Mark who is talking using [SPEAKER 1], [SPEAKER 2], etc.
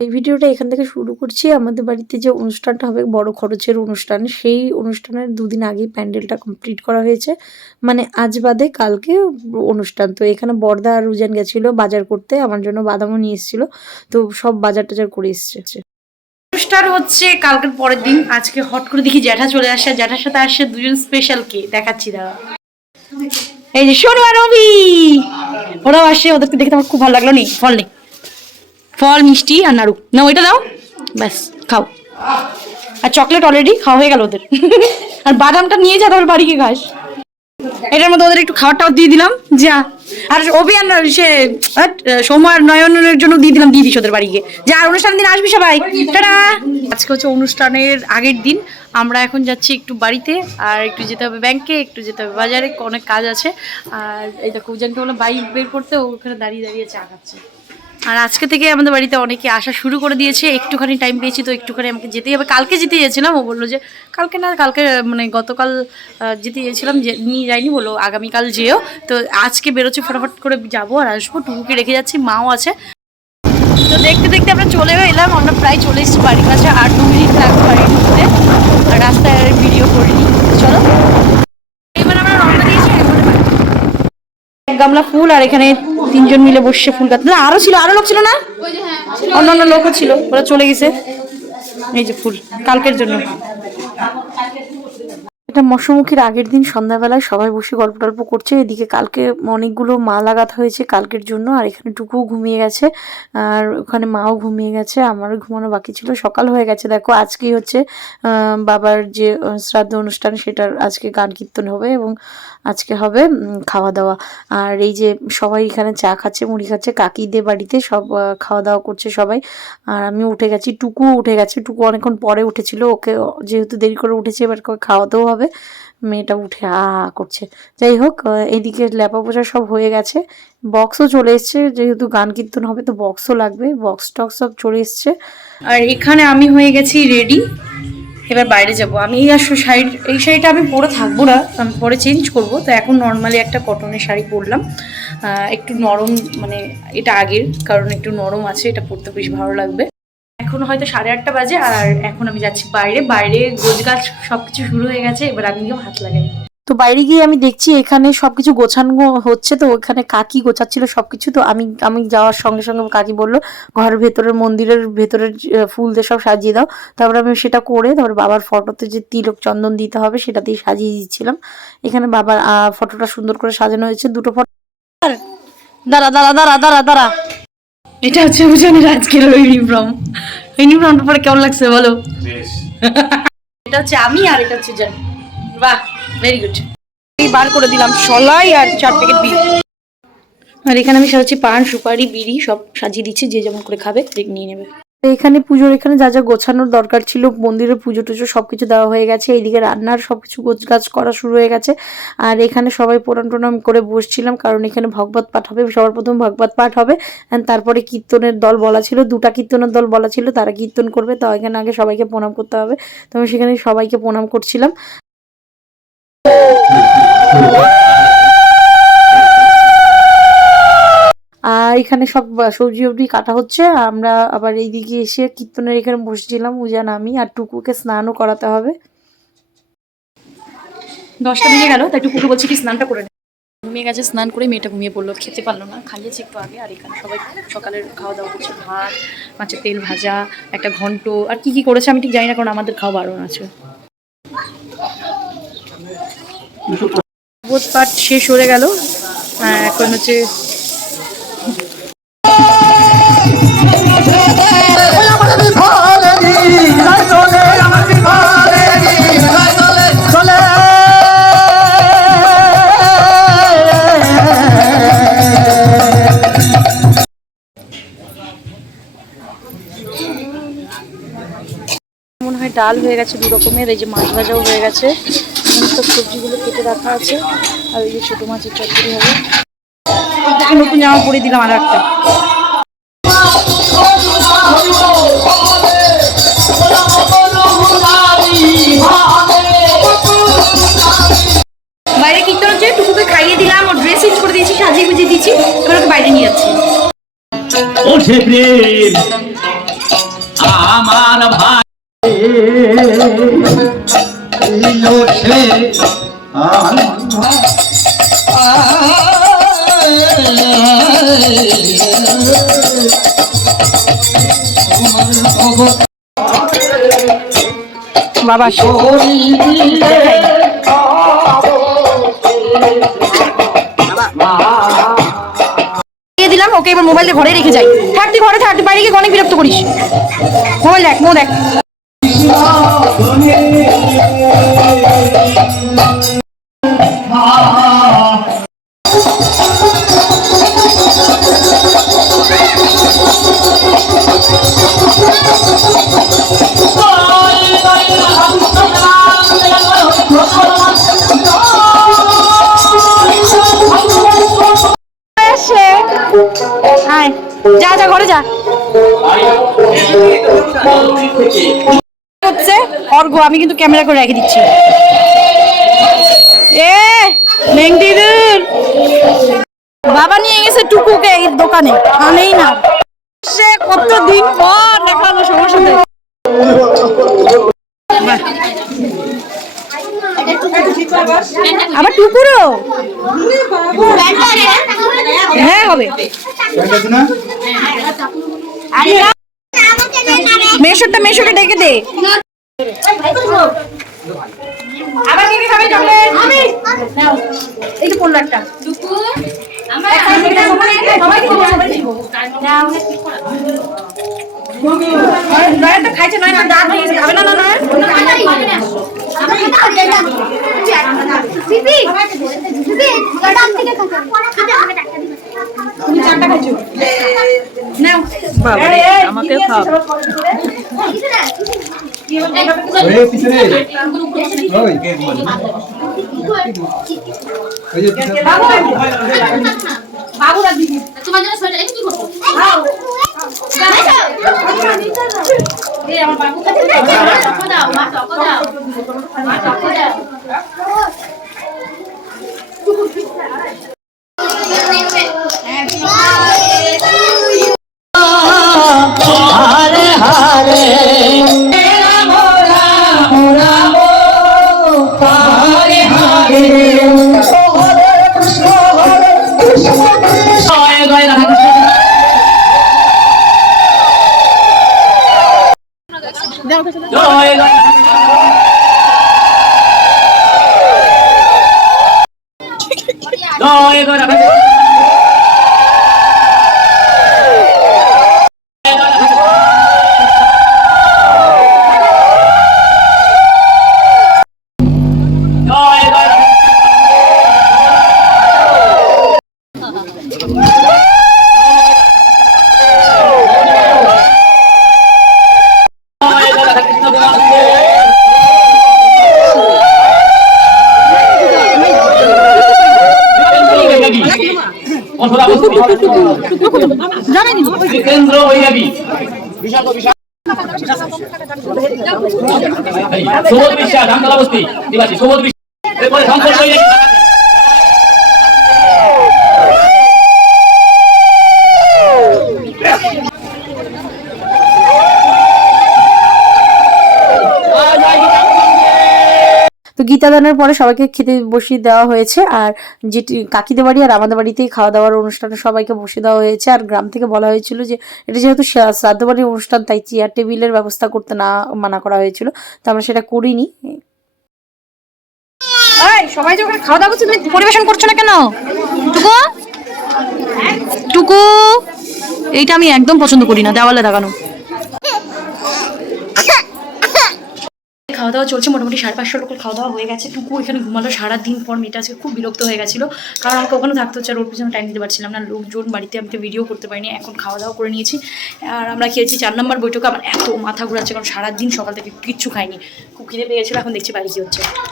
[SPEAKER 1] এই ভিডিওটা এখান থেকে শুরু করছি। আমাদের বাড়িতে যে অনুষ্ঠানটা হবে, বড় খরচের অনুষ্ঠান, সেই অনুষ্ঠানের দুদিন আগেই প্যান্ডেলটা কমপ্লিট করা হয়েছে। মানে আজ বাদে কালকে অনুষ্ঠান। তো এখানে বর্দা আর রুজান গেছিল বাজার করতে, আমার জন্য বাদামও নিয়ে এসেছিল। তো সব বাজার টাজার করে এসছে।
[SPEAKER 2] অনুষ্ঠান হচ্ছে কালকের পরের দিন। আজকে হট করে দেখি জ্যাঠা চলে আসে। জ্যাঠার সাথে আসছে দুজন স্পেশাল কে? দেখাচ্ছি দাদা এই যে শোনো আর রবি। ওরাও আসে। ওদেরকে দেখতে আমার খুব ভালো লাগল নি। ফল নেই ফল, মিষ্টি, আর নাড়ু। না ওইটা দাও। ব্যাস, খাও। আর চকলেট অলরেডি খাওয়া হয়ে গেল ওদের। আর বাদামটা নিয়ে যা, তারপর বাড়ি গিয়ে খাস। এটার মধ্যে ওদের একটু টাবার দিয়ে দিলাম। যা। আর অভি আর সে, আর নয়নের জন্য দিয়ে দিলাম, দিয়ে দিস ওদের বাড়ি গিয়ে। যা, আর অনুষ্ঠানের দিন আসবি সবাই। আজকে হচ্ছে অনুষ্ঠানের আগের দিন। আমরা এখন যাচ্ছি একটু বাড়িতে, আর একটু যেতে হবে ব্যাংকে একটু যেতে হবে বাজারে, অনেক কাজ আছে। আর এই দেখো উজানকে বলে বাইক বের করতে ওখানে দাঁড়িয়ে দাঁড়িয়ে চা খাচ্ছে। আর আজকে থেকে আমাদের বাড়িতে অনেকে আসা শুরু করে দিয়েছে। একটুখানি টাইম পেয়েছি তো একটুখানি আমাকে যেতেই হবে। কালকে যেতে গিয়েছিলাম ও বলল যে কালকে না, কালকে মানে গতকাল যেতে গিয়েছিলাম যে নিয়ে যাইনি বলো আগামীকাল যেও। তো আজকে বেরোচ্ছি ফটাফট করে যাব আর আসব, টুকুকে রেখে যাচ্ছি, মাও আছে। তো দেখতে দেখতে আমরা চলে এলাম, আমরা প্রায় চলে এসেছি বাড়ির কাছে, আর দু মিনিট লাগবে বাড়ির ঢুকতে আর রাস্তায় ভিডিও করিনি। চলো। এবার আমরা রওনা দিয়েছি একবারে বাড়ি। এক গামলা ফুল আর এখানে তিনজন মিলে বসে ফুল কাটতে। না আরও ছিল আরও লোক ছিল না? অন্যান্য লোকও ছিল ওরা চলে গেছে। এই যে ফুল কালকের জন্য।
[SPEAKER 1] এটা মৎস্যমুখীর আগের দিন সন্ধ্যাবেলায় সবাই বসে গল্প টল্প করছে। এদিকে কালকে অনেকগুলো মা লাগাত হয়েছে কালকের জন্য, আর এখানে টুকুও ঘুমিয়ে গেছে, আর ওখানে মাও ঘুমিয়ে গেছে, আমারও ঘুমানো বাকি ছিল, সকাল হয়ে গেছে। দেখো, আজকেই হচ্ছে বাবার যে শ্রাদ্ধ অনুষ্ঠান, সেটার আজকে গান কীর্তন হবে এবং আজকে হবে খাওয়া দাওয়া আর এই যে সবাই এখানে চা খাচ্ছে, মুড়ি খাচ্ছে, কাকিদের বাড়িতে সব খাওয়া দাওয়া করছে সবাই। আর আমি উঠে গেছি টুকু উঠে গেছে, টুকু অনেকক্ষণ পরে উঠেছিল, ওকে যেহেতু দেরি করে উঠেছে, এবার খাওয়াতেও হবে। মেয়েটা উঠে আ করছে। যাই হোক এদিকে ল্যাপা পোচা সব হয়ে গেছে। বক্সও চলে এসছে, যেহেতু গান কীর্তন হবে তো বক্সও লাগবে, বক্স টক্স সব চলে এসছে।
[SPEAKER 2] আর এখানে আমি হয়ে গেছি রেডি এবার বাইরে যাব। আমি এই আসো শাড়ি এই শাড়িটা আমি পরে থাকব না, আমি পরে চেঞ্জ করব। তো এখন নর্মালি একটা কটনের শাড়ি পরলাম। একটু নরম মানে এটা আগের, কারণ একটু নরম আছে, এটা পরতে বেশ ভালো লাগবে। এখন হয়তো সাড়ে আটটা বাজে আর এখন আমি যাচ্ছি বাইরে। বাইরে গোছ গাছ সব কিছু শুরু হয়ে গেছে এবার আমি গিয়ে হাত লাগাই।
[SPEAKER 1] তো বাইরে গিয়ে আমি দেখছি এখানে সবকিছু গোছানো হচ্ছে তো ওখানে কাকি গোছাচ্ছিল সবকিছু তো আমি আমি যাওয়ার সঙ্গে সঙ্গে কাকি বলল ঘরের ভেতরের মন্দিরের ভেতরের ফুল দিয়ে সব সাজিয়ে দাও। তারপরে আমি সেটা করে তারপর বাবার ফটোতে যে তিলক চন্দন দিতে হবে সেটা দিয়ে সাজিয়ে দিচ্ছিলাম। এখানে বাবার ফটোটা সুন্দর করে সাজানো হয়েছে দুটো ফটো।
[SPEAKER 2] দাঁড়া দাঁড়া দাঁড়া দাঁড়া দাঁড়া। এটা হচ্ছে উজানের আজকের ইউনিফর্ম ইউনিফর্মটা পরে কেমন লাগছে বলো? এটা হচ্ছে আমি আর এটা হচ্ছে জান। বাহ ভেরি গুড এই বার করে দিলাম সলাই আর চার প্যাকেট বিড়ি। আর এখানে আমি সাজাচ্ছি পান সুপারি বিড়ি সব সাজিয়ে দিচ্ছি যে যেমন করে খাবে নিয়ে নেবে।
[SPEAKER 1] তো এখানে পুজোর, এখানে যা যা গোছানোর দরকার ছিল মন্দিরের পুজো টুজো সব কিছু দেওয়া হয়ে গেছে। এইদিকে রান্নার সবকিছু গোছগাছ করা শুরু হয়ে গেছে। আর এখানে সবাই প্রণাম টনাম করে বসছিলাম, কারণ এখানে ভগবত পাঠ হবে, সবার প্রথম ভগবত পাঠ হবে। And তারপরে কীর্তনের দল বলা ছিল, দুটা কীর্তনের দল বলা ছিল, তারা কীর্তন করবে। তো এখানে আগে সবাইকে প্রণাম করতে হবে। তো আমি সেখানে সবাইকে প্রণাম করছিলাম আর এখানে সব সবজি অবজি কাটা হচ্ছে। আমরা আবার এইদিকে এসে কীর্তনের এখানে বসেছিলাম, উজান আমি আর টুকুকে স্নানও করাতে হবে।
[SPEAKER 2] দশটা বেজে গেল, তাই কুটু বলছি কি স্নানটা করে ঘুমিয়ে গেছে, স্নান করে মেয়েটা ঘুমিয়ে পড়ল, খেতে পারল না, খাইয়েছি একটু আগে। আর এখানে সবাই সকালের খাওয়া দাওয়া করছে, ভাত, মাছের তেল ভাজা, একটা ঘন্ট। আর কি কি করেছে আমি ঠিক জানি না, কারণ আমাদের খাওয়া বারণ আছে। বোধ পাঠ শেষ হয়ে গেল। এখন হচ্ছে মনে হয় ডাল হয়ে গেছে দু রকমের, এই যে মাছ ভাজাও হয়ে গেছে। সমস্ত সবজিগুলো কেটে রাখা আছে, আর এই যে ছোটো মাছের চচ্চড়ি হবে। একটা নতুন জামা পরে দিলাম আর একটা। বাইরে কীর্তন হচ্ছে, টুকুকে খাইয়ে দিলাম, ওর ড্রেস চেঞ্জ করে দিয়েছি, সাজিয়ে গুজিয়ে দিয়েছি, এবার ওকে বাইরে নিয়ে যাচ্ছি।
[SPEAKER 3] ওঠে প্রেম, আমার ভাই। লোছে
[SPEAKER 2] বাবা দিলাম, ওকে এবার মোবাইলটা ঘরে রেখে যাই। থাক তুই ঘরে থাক বাইরে গিয়ে অনেক বিরক্ত করিস। মোবাইল দেখ মো দেখ। যা যা, ঘরে যা। হচ্ছে অর্ঘ আমি কিন্তু ক্যামেরা করে রেখে দিচ্ছি। এ মেংদিদুর বাবা নিয়ে গেছে টুকুকে দোকানে, আনেই না। সে কত দিন পর দেখা হলো সবার সাথে? আবার টুকুরও? হ্যাঁ হবে। মেশোরটা মেশোকে ডেকে দে। আবার কে খাবে? চকলেট। আমি এই তো পড়ল একটা। খাইছে নয়নটা দাঁত খাবে না না নাও আমাকে খাও
[SPEAKER 3] পিছনে
[SPEAKER 2] বাবুরা দিদি
[SPEAKER 4] তোমার জন্য
[SPEAKER 3] ด้วยโอ้ยก็ได้ জিতেন্দ্র বৈরাগী সুবোধ বিশ্বাস আমতলা বস্তি ঠিক আছে সুবোধ বিশ্বাস। এরপরে শঙ্কর
[SPEAKER 1] তো পরে সবাইকে খেতে বসিয়ে দেওয়া হয়েছে। আর যেটি কাকিদের বাড়ি আর আমাদের বাড়িতেই খাওয়া দাওয়ার অনুষ্ঠানে সবাইকে বসিয়ে দেওয়া হয়েছে। আর গ্রাম থেকে বলা হয়েছিল যে, এটা যেহেতু শ্রা- শ্রাদ্ধ বাড়ির অনুষ্ঠান, তাই চেয়ার টেবিলের ব্যবস্থা করতে না, মানা করা হয়েছিল। তো আমরা সেটা করিনি।
[SPEAKER 2] সবাই যখন খাওয়া দাওয়া তুমি পরিবেশন করছ না কেন? টুকু? টুকু? এইটা আমি একদম পছন্দ করি না, দেওয়ালে লাগানো। খাওয়া দাওয়া চলছে, মোটামুটি সাড়ে পাঁচশো লোকের খাওয়া দাওয়া হয়ে গেছে। টুকু এখানে ঘুমালো সারাদিন পর মেয়েটা আজকে খুব বিরক্ত হয়ে গেছিল। কারণ আমাকে ওখানে থাকতে হচ্ছে আর ওর পিছনে টাইম দিতে পারছিলাম না। লোকজন, বাড়িতে আমি তো ভিডিও করতে পারিনি, এখন খাওয়া দাওয়া করে নিয়েছি। আর আমরা খেয়েছি চার নম্বর বৈঠকে, আমার এত মাথা ঘুরাচ্ছে, কারণ সারাদিন সকাল থেকে কিচ্ছু খাইনি। খুব খিদে পেয়েছিল এখন দেখছি বাড়ি কি হচ্ছে।